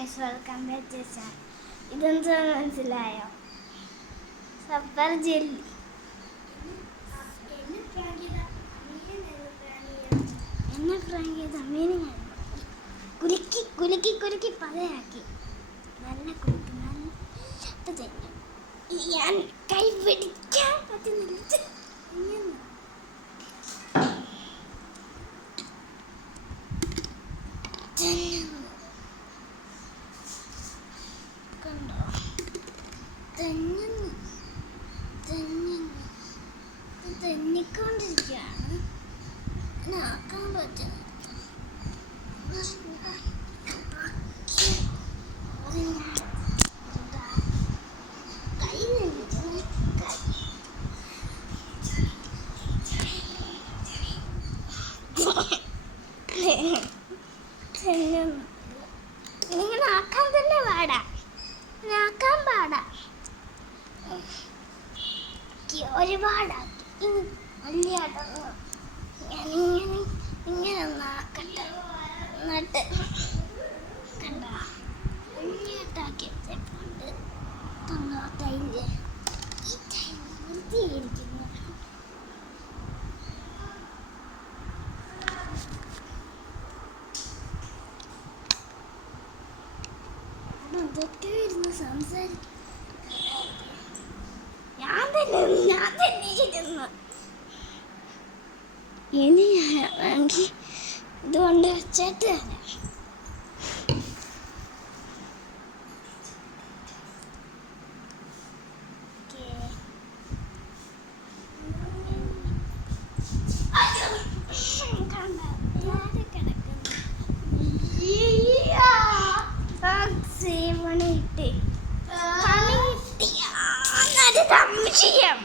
Guys, welcome back to channel. ഇതെന്താ മനസ്സിലായോ? Zafar jelly. എന്നെ ഫ്രാങ്ക് ചെയ്ത അമ്മേനെ ഞാൻ കുലുക്കി കുലുക്കി കുലുക്കി പതയാക്കി. നല്ല കുലുക്കി നല്ല തെഞ്ഞു. ഞാൻ കൈ പിടിക്കാൻ പറ്റുന്നില്ല. കണ്ടോ, തെന്നിക്കൊണ്ടിരിക്കുകയാണ്. ആക്കാൻ പറ്റുന്നത് ഇങ്ങനെ ആക്കാൻ തന്നെ പാടാ, ആക്കാൻ പാടാ. ഒരുപാടാക്കി വലിയാട്ടൊന്ന് ഞാനിങ്ങനെ ഇങ്ങനെ ഒന്നാക്കട്ടെ. എന്നിട്ട് കണ്ട വലിയാട്ടാക്കി വെച്ചിട്ടുണ്ട്. തന്നോ തൈല്, ഈ തൈല് വൃത്തിയായിരിക്കുന്നു. അതൊക്കെ ഇരുന്ന് സംസാരിക്കും. ഞാൻ തന്നെ ഇരുന്നു. ഇനി ഞാനാണെങ്കിൽ ഇതുകൊണ്ട് വെച്ചിട്ട് തരാം. പണി കിട്ടി, സംശയം.